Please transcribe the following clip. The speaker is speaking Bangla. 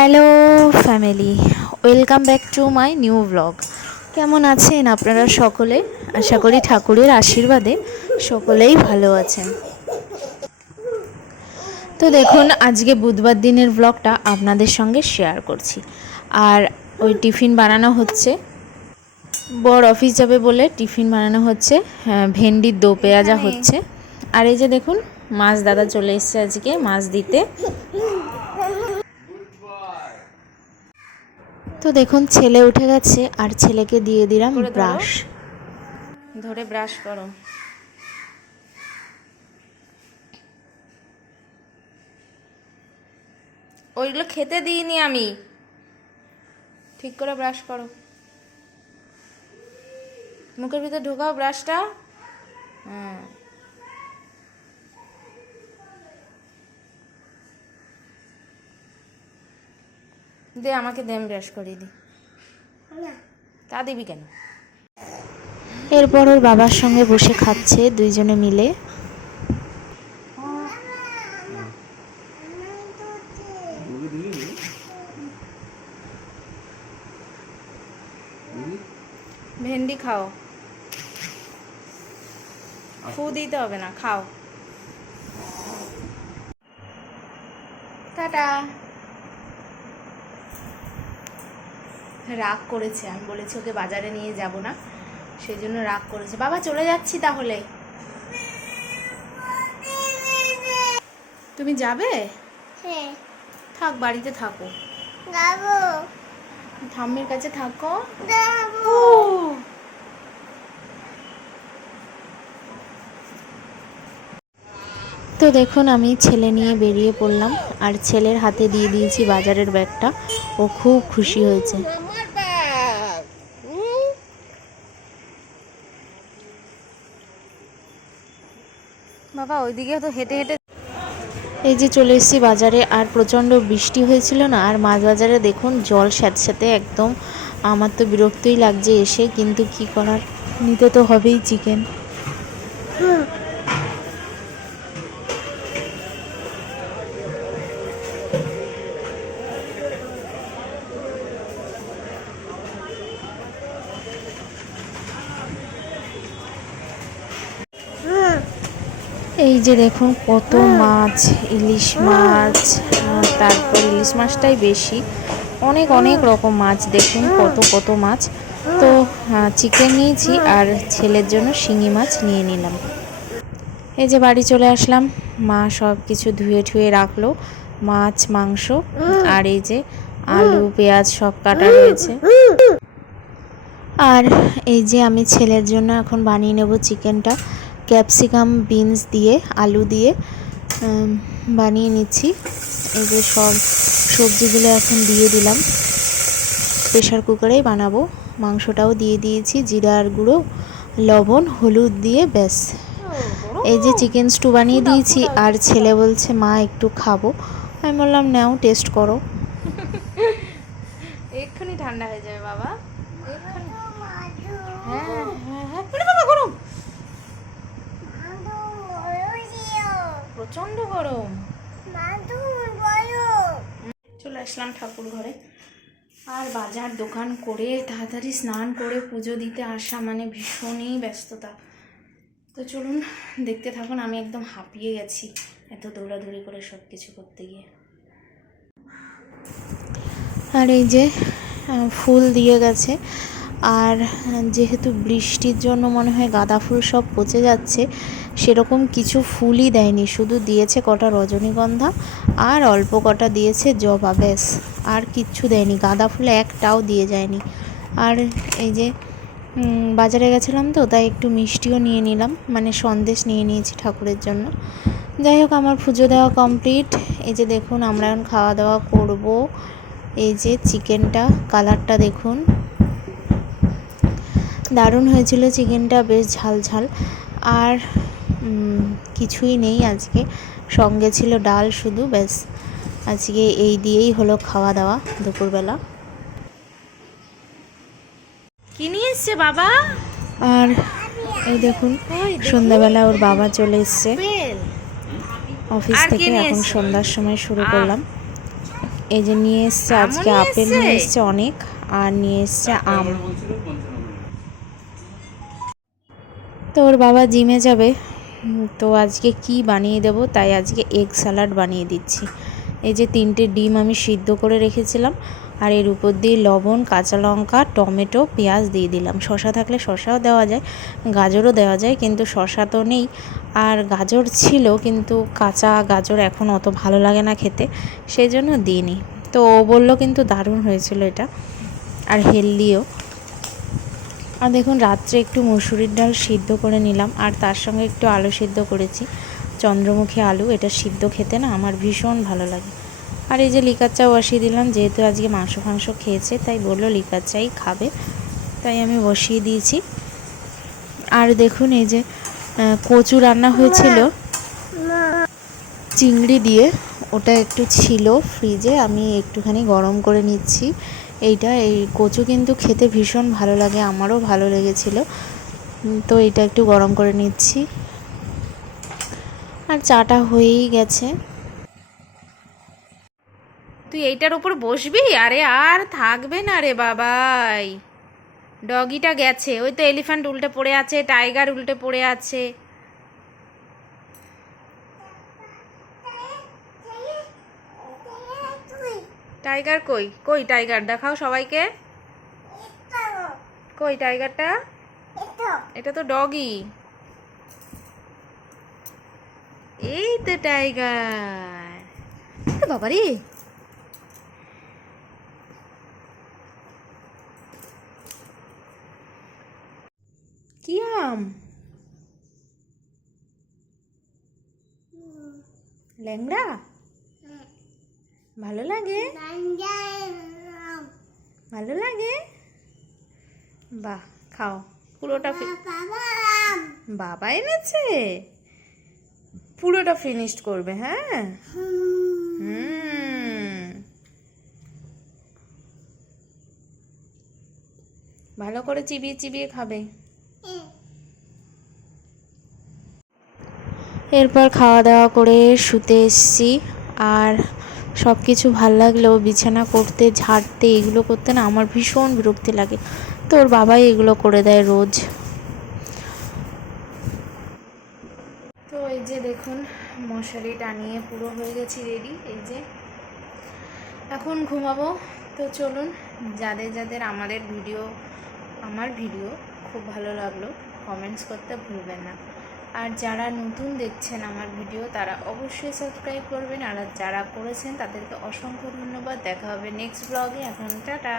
Hello family welcome back to my new blog কেমন আছেন আপনারা সকলে? আশা করি ঠাকুরের আশীর্বাদে সকলেই ভালো আছেন। তো দেখুন আজকে বুধবার দিনের ব্লগটা আপনাদের সঙ্গে শেয়ার করছি। আর ওই টিফিন বানানো হচ্ছে। বর অফিস যাবে বলে টিফিন বানানো হচ্ছে। হ্যাঁ, ভেন্ডির দো পেঁয়াজা হচ্ছে। আর এই যে দেখুন মাছ দাদা চলে এসছে আজকে মাছ দিতে। তো দেখুন ছেলে উঠে গেছে আর ছেলেকে দিয়ে দিলাম ব্রাশ। ধরে ব্রাশ করো। ওইগুলো খেতে দিইনি আমি। ঠিক করে ব্রাশ করো। মুখের ভিতরে ঢোকাও ব্রাশটা। হ্যাঁ। দে আমাকে দে আমি ব্রাশ করিয়ে দি তা দিবি কেন? এরপর ওর বাবার সঙ্গে বসে খাচ্ছে দুইজনে মিলে। ভেন্ডি খাও। ফু দিতে হবে না খাও। টাটা। রাগ করেছে আমি বলেছি ওকে বাজারে নিয়ে যাব না। সেই জন্য রাগ করেছে। বাবা চলে যাচ্ছি তাহলে। তুমি যাবে? হ্যাঁ। থাক বাড়িতে থাকো। যাব। ঠাম্মির কাছে থাকো। যাব। তো দেখুন আমি ছেলে নিয়ে বেরিয়ে পড়লাম আর ছেলের হাতে দিয়ে দিয়েছি বাজারের ব্যাগটা। ও খুব খুশি হয়েছে। বাবা ওইদিকে তো হেঁটে হেঁটে এই যে চলে এসেছি বাজারে আর প্রচণ্ড বৃষ্টি হয়েছিল না? আর মাছ বাজারে দেখুন জল স্যাঁতস্যাঁতে একদম। আমার তো বিরক্তই লাগছে এসে কিন্তু কি করার? নিতে তো হবেই চিকেন। এই যে দেখুন কত মাছ, ইলিশ মাছ তারপর ইলিশ মাছটাই বেশি। অনেক অনেক রকম মাছ দেখুন, কত কত মাছ। তো চিকেন নিয়েছি আর ছেলের জন্য শিঙি মাছ নিয়ে নিলাম। এই যে বাড়ি চলে আসলাম। মা সব কিছু ধুয়ে ঠুয়ে রাখল, মাছ, মাংস আর এই যে আলু, পেঁয়াজ সব কাটা রয়েছে। আর এই যে আমি ছেলের জন্য এখন বানিয়ে নেব চিকেনটা। ক্যাপসিকাম, বিনস দিয়ে, আলু দিয়ে বানিয়ে নিচ্ছি। এই যে সব সবজিগুলো এখন দিয়ে দিলাম। প্রেশার কুকারেই বানাবো। মাংসটাও দিয়ে দিয়েছি জিরার গুঁড়ো, লবণ, হলুদ দিয়ে ব্যাস। এই যে চিকেন স্টু বানিয়ে দিয়েছি, আর ছেলে বলছে, মা, একটু খাব। আমি বললাম, নাও, টেস্ট করো। এক্ষুনি ঠান্ডা হয়ে যাবে, বাবা। হ্যাঁ হ্যাঁ হ্যাঁ ওরে বাবা গরম প্রচণ্ড গরম। চলে আসলাম ঠাকুর ঘরে। আর বাজার দোকান করে তাড়াতাড়ি স্নান করে পুজো দিতে আসা মানে ভীষণই ব্যস্ততা। তো চলুন দেখতে থাকুন আমি একদম হাঁপিয়ে গেছি এত দৌড়াদৌড়ি করে সব কিছু করতে গিয়ে। আর এই যে ফুল দিয়ে গেছে। আর যেহেতু বৃষ্টির জন্য মনে হয় গাঁদা ফুল সব পচে যাচ্ছে, সেরকম কিছু ফুলই দেয়নি। শুধু দিয়েছে কটা রজনীগন্ধা আর অল্প কটা দিয়েছে জবা, ব্যাস। আর কিচ্ছু দেয়নি। গাঁদা ফুল একটাও দিয়ে যায়নি। আর এই যে বাজারে গেছিলাম তো, তাই একটু মিষ্টিও নিয়ে নিলাম। মানে সন্দেশ নিয়ে নিয়েছি ঠাকুরের জন্য। যাই হোক, আমার পুজো দেওয়া কমপ্লিট। এই যে দেখুন, আমরা এখন খাওয়া দাওয়া করব। এই যে চিকেনটা, কালারটা দেখুন। দারুণ হয়েছিল চিকেনটা বেশ ঝাল ঝাল। আর কিছুই নেই আজকে। সঙ্গে ছিল ডাল শুধু ব্যাস। আজকে এই দিয়েই হলো খাওয়া দাওয়া দুপুরবেলা। কি নিয়ে এসছে বাবা? আর এই দেখুন সন্ধ্যাবেলা ওর বাবা চলে এসছে। অফিস থেকে এখন সন্ধ্যার সময় শুরু করলাম। এই যে নিয়ে এসছে আজকে আপেল নিয়ে এসছে? এসছে অনেক। আর নিয়ে এসছে আম। তো ওর বাবা জিমে যাবে। তো আজকে কি বানিয়ে দেব? তাই আজকে এগ স্যালাড বানিয়ে দিচ্ছি। এই যে তিনটে ডিম আমি সিদ্ধ করে রেখেছিলাম। আর এর উপর দিয়ে লবণ, কাঁচা লঙ্কা, টমেটো, পেঁয়াজ দিয়ে দিলাম। শশা থাকলে শশাও দেওয়া যায়, গাজরও দেওয়া যায়, কিন্তু শশা তো নেই। আর গাজর ছিল, কিন্তু কাঁচা গাজর এখন অত ভালো লাগে না খেতে সেই জন্য দিইনি। তো ও বলল কিন্তু দারুণ হয়েছিল এটা। আর হেলদিও। আর দেখুন, রাত্রে একটু মুসুরির ডাল সিদ্ধ করে নিলাম, আর তার সঙ্গে একটু আলু সিদ্ধ করেছি। চন্দ্রমুখী আলু, এটা সিদ্ধ খেতে না আমার ভীষণ ভালো লাগে। আর এই যে লিকার চা বসিয়ে দিলাম, যেহেতু আজকে মাংস ফাংস খেয়েছে, তাই বলল লিকার চাই খাবে, তাই আমি বসিয়ে দিয়েছি। আর দেখুন, এই যে কচু রান্না হয়েছিল। চিংড়ি দিয়ে, ওটা একটু ছিল ফ্রিজে, আমি একটুখানি গরম করে নিচ্ছি। এইটা, এই কচু কিন্তু খেতে ভীষণ ভালো লাগে, আমারও ভালো লেগেছিল। তো এটা একটু গরম করে নিচ্ছি। আর চাটা হয়েই গেছে। তুই এইটার উপর বসবি? আরে আর থাকবে না রে বাবাই। ডগিটা গেছে, ওই তো এলিফ্যান্ট উল্টে পড়ে আছে, টাইগার উল্টে পড়ে আছে। টাইগার কই? কই টাইগার? দেখাও সবাইকে। কই টাইগারটা? এটা তো ডগি। এই তো টাইগার। বাবা রে কি আম? ল্যাংড়া? ভালো লাগে? ভালো লাগে? বাহ, খাও। পুরোটা বাবা এনেছে? পুরোটা ফিনিশড করবে হ্যাঁ? ভালো করে চিবিয়ে চিবিয়ে খাবে। এরপর খাওয়া দাওয়া করে শুতে এসছি। আর সব কিছু ভালো লাগলেও বিছানা করতে, ঝাড়তে, এগুলো করতে না আমার ভীষণ বিরক্তি লাগে। তো ওর বাবাই এগুলো করে দেয় রোজ। তো এই যে দেখুন, মশারি টানিয়ে পুরো হয়ে গেছি রেডি এই যে। এখন ঘুমাবো। তো চলুন, যাদের যাদের আমাদের ভিডিও আমার ভিডিও খুব ভালো লাগল কমেন্টস করতে ভুলবেন না। আর যারা নতুন দেখছেন আমার ভিডিও, তারা অবশ্যই সাবস্ক্রাইব করবেন। আর যারা করেছেন, তাদেরকে অসংখ্য ধন্যবাদ। দেখা হবে নেক্সট ব্লগে এখন টাটা।